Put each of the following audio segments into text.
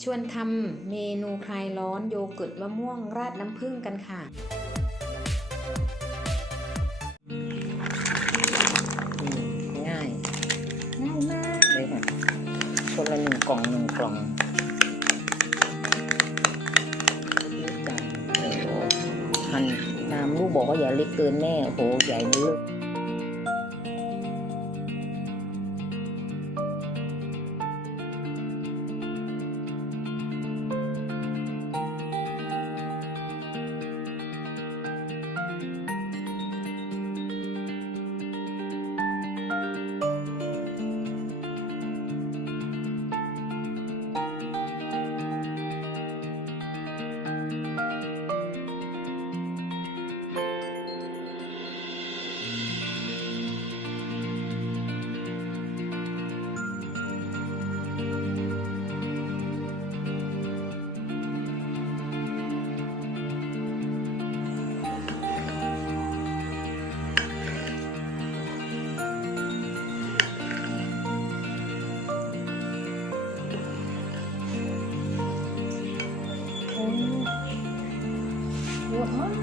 ชวนทำเมนูคลายร้อนโยเกิร์ตมะม่วงราดน้ำผึ้งกันค่ะอืมง่ายง่ายมากเลยค่ะคนละหนึ่งกล่องหนึ่งกล่องจังโอ้โหหั่นตามลูกบอกว่าอย่าเล็กเกินแม่โอ้โหใหญ่เลยลูก เยอะมาก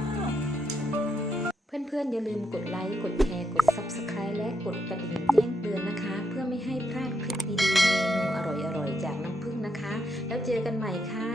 เพื่อนๆ อย่าลืมกดไลค์ กดแชร์ กด Subscribe และกดกระดิ่งแจ้งเตือนนะคะ เพื่อไม่ให้พลาดคลิปดีๆเมนูอร่อยๆ จากน้ำผึ้งนะคะ แล้วเจอกันใหม่ค่ะ